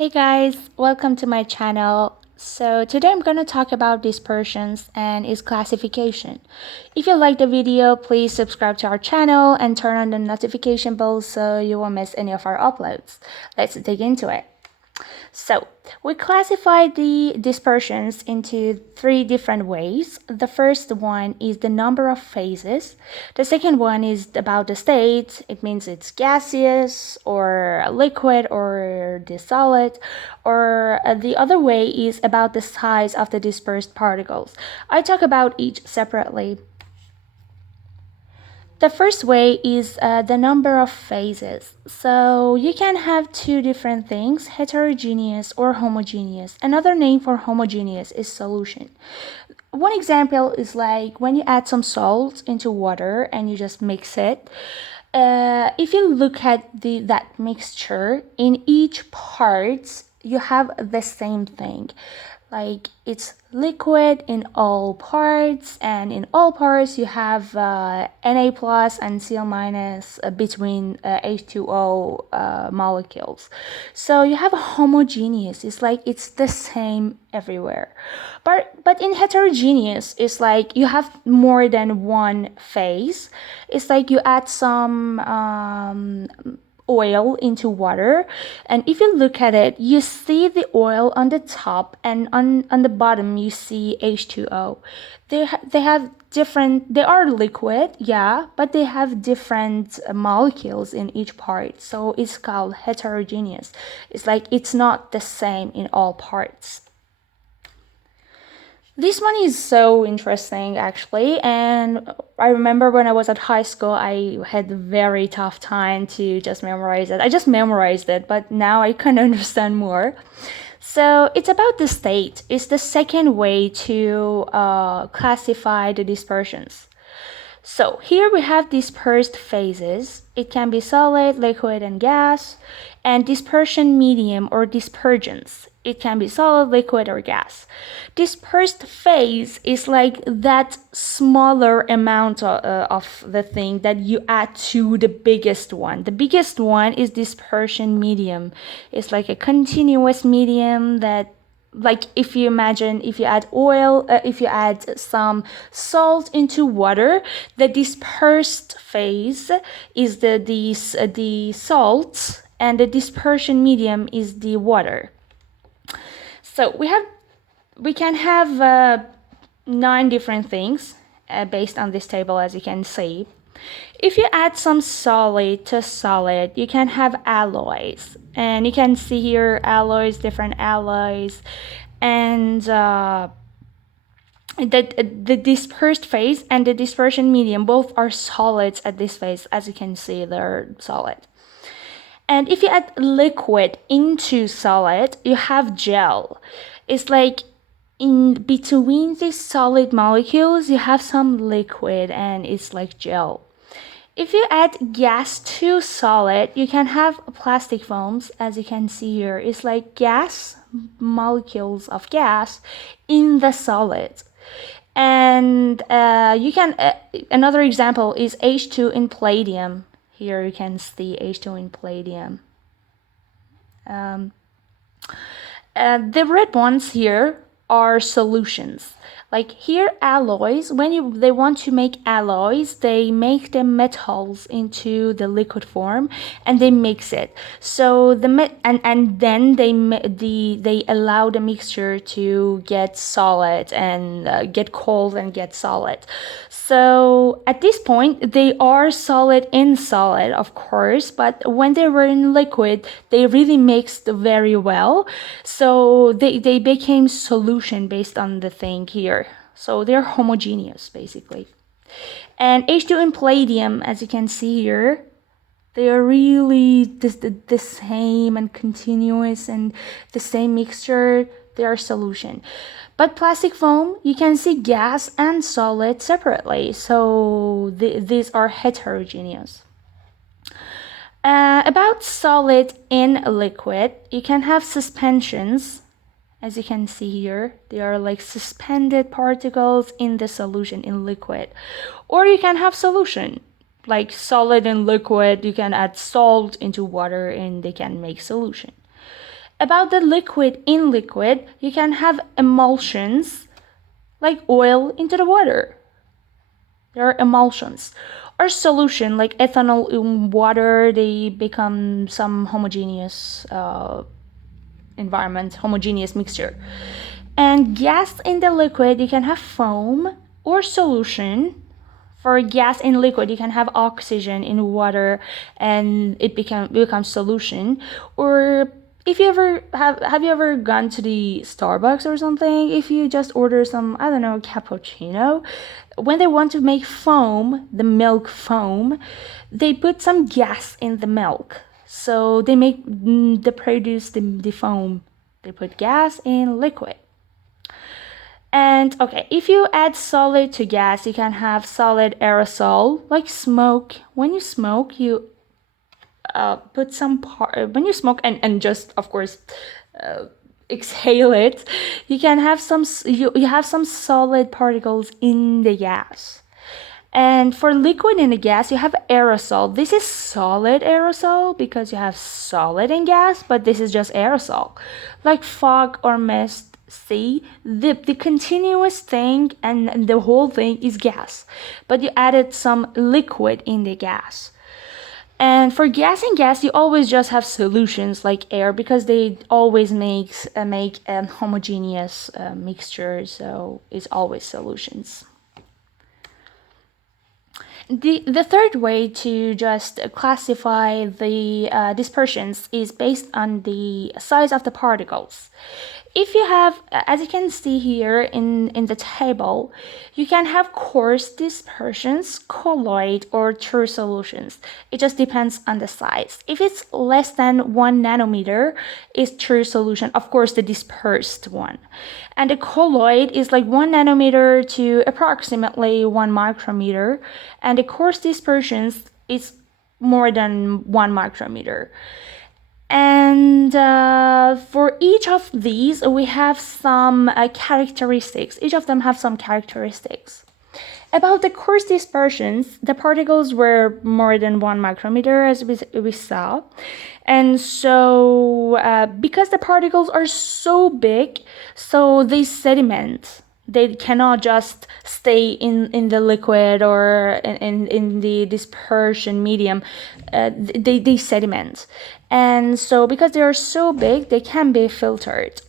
Hey guys, welcome to my channel. So today I'm going to talk about dispersions and its classification. If you like the video, please subscribe to our channel and turn on the notification bell so you won't miss any of our uploads. Let's dig into it. So, we classify the dispersions into three different ways. The first one is the number of phases. The second one is about the state. It means it's gaseous or liquid or the solid. Or the other way is about the size of the dispersed particles. I talk about each separately. The first way is the number of phases. So you can have two different things, heterogeneous or homogeneous. Another name for homogeneous is solution. One example is like when you add some salt into water and you just mix it. If you look at that mixture, in each part you have the same thing. Like it's liquid in all parts, and in all parts you have Na plus and Cl minus between H2O molecules. So you have a homogeneous. It's like it's the same everywhere. But in heterogeneous, it's like you have more than one phase. It's like you add some oil into water, and if you look at it, you see the oil on the top, and on the bottom you see H2O. They have different, they are liquid, yeah, but they have different molecules in each part, so it's called heterogeneous. It's like it's not the same in all parts. This one is so interesting actually, and I remember when I was at high school I had a very tough time to just memorize it. I just memorized it, but now I can understand more. So it's about the state. It's the second way to classify the dispersions. So here we have dispersed phases. It can be solid, liquid, and gas. And dispersion medium or dispersions. It can be solid, liquid, or gas. Dispersed phase is like that smaller amount of the thing that you add to the biggest one. The biggest one is dispersion medium. It's like a continuous medium that, like if you imagine, if you add oil, if you add some salt into water, the dispersed phase is the salt, and the dispersion medium is the water. So we can have 9 different things based on this table, as you can see. If you add some solid to solid, you can have alloys, and you can see here alloys, different alloys, and the dispersed phase and the dispersion medium both are solids at this phase. As you can see, they're solid. And if you add liquid into solid, you have gel. It's like in between these solid molecules, you have some liquid, and it's like gel. If you add gas to solid, you can have plastic foams, as you can see here. It's like gas, molecules of gas in the solid. And you can, another example is H2 in palladium. Here you can see H2 in palladium. The red ones here are solutions. Like here, alloys, when they want to make alloys, they make the metals into the liquid form and they mix it. So and then they allow the mixture to get solid and get cold and get solid. So at this point, they are solid in solid, of course, but when they were in liquid, they really mixed very well. So they became solution based on the thing here. So they're homogeneous, basically. And H2 in palladium, as you can see here, they are really the same and continuous and the same mixture. They are solution. But plastic foam, you can see gas and solid separately. So these are heterogeneous. About solid in liquid, you can have suspensions. As you can see here, they are like suspended particles in the solution in liquid. Or you can have solution, like solid and liquid. You can add salt into water and they can make solution. About the liquid, in liquid, you can have emulsions like oil into the water. There are emulsions. Or solution, like ethanol in water, they become some homogeneous environment, homogeneous mixture. And gas in the liquid, you can have foam or solution. For gas in liquid, you can have oxygen in water and it becomes solution. Or if you ever have you ever gone to the Starbucks or something? If you just order some, I don't know, cappuccino, when they want to make foam, the milk foam, they put some gas in the milk. So they produce the foam. They put gas in liquid. And okay, if you add solid to gas, you can have solid aerosol, like smoke. When you smoke, you put some when you smoke and just, of course, exhale it, you can have you have some solid particles in the gas. And for liquid in the gas, you have aerosol. This is solid aerosol because you have solid in gas, but this is just aerosol. Like fog or mist, see, the continuous thing and the whole thing is gas, but you added some liquid in the gas. And for gas and gas, you always just have solutions like air because they always make a homogeneous mixture, so it's always solutions. The third way to just classify the dispersions is based on the size of the particles. If you have, as you can see here in the table, you can have coarse dispersions, colloid, or true solutions. It just depends on the size. If it's less than 1 nanometer, it's true solution, of course, the dispersed one. And the colloid is like 1 nanometer to approximately 1 micrometer. And the coarse dispersions is more than 1 micrometer. And for each of these, we have some characteristics. Each of them have some characteristics. About the coarse dispersions, the particles were more than 1 micrometer, as we saw. And so, because the particles are so big, so they sediment. They cannot just stay in the liquid or in the dispersion medium. They sediment. And so because they are so big, they can be filtered.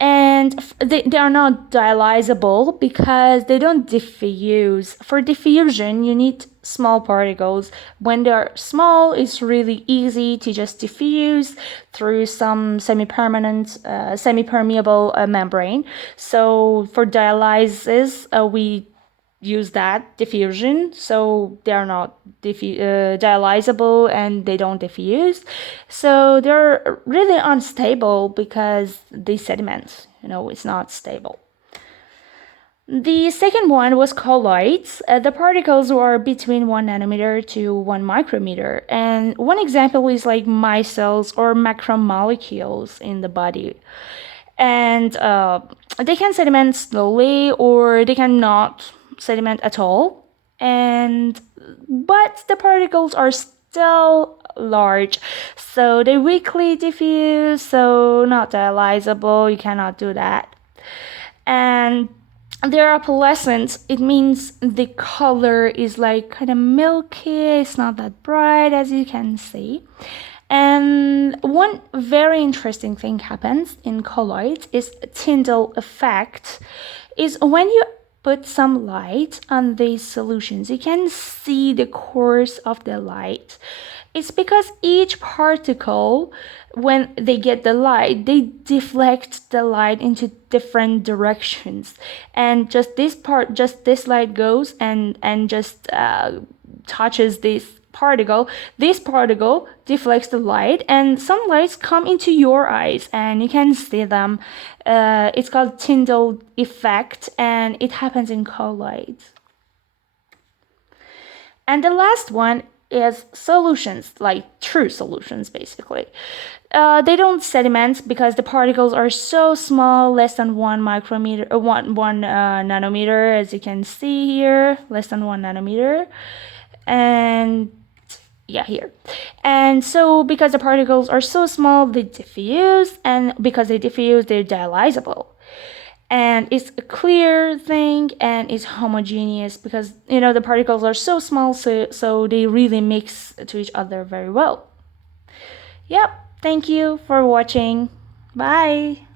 And they are not dialyzable because they don't diffuse. For diffusion, you need small particles. When they are small, it's really easy to just diffuse through some semi-permeable membrane. So for dialysis, we use that diffusion, so they are not dialyzable and they don't diffuse, so they're really unstable because they sediment, it's not stable. The second one was colloids. The particles were between 1 nanometer to 1 micrometer, and one example is like micelles or macromolecules in the body. And they can sediment slowly or they cannot sediment at all, but the particles are still large, so they weakly diffuse, so not dialyzable, you cannot do that. And they're opalescent. It means the color is like kind of milky, it's not that bright, as you can see. And one very interesting thing happens in colloids is Tyndall effect. Is when you put some light on these solutions, you can see the course of the light. It's because each particle, when they get the light, they deflect the light into different directions. And just this light goes and just touches this particle. This particle deflects the light, and some lights come into your eyes and you can see them. It's called Tyndall effect, and it happens in colloids. And the last one is solutions, like true solutions, basically. They don't sediment because the particles are so small, less than 1 micrometer, one nanometer, as you can see here, less than 1 nanometer. And yeah, here. And so because the particles are so small, they diffuse, and because they diffuse, they're dialyzable. And it's a clear thing, and it's homogeneous because the particles are so small, so they really mix to each other very well. Yep, thank you for watching. Bye.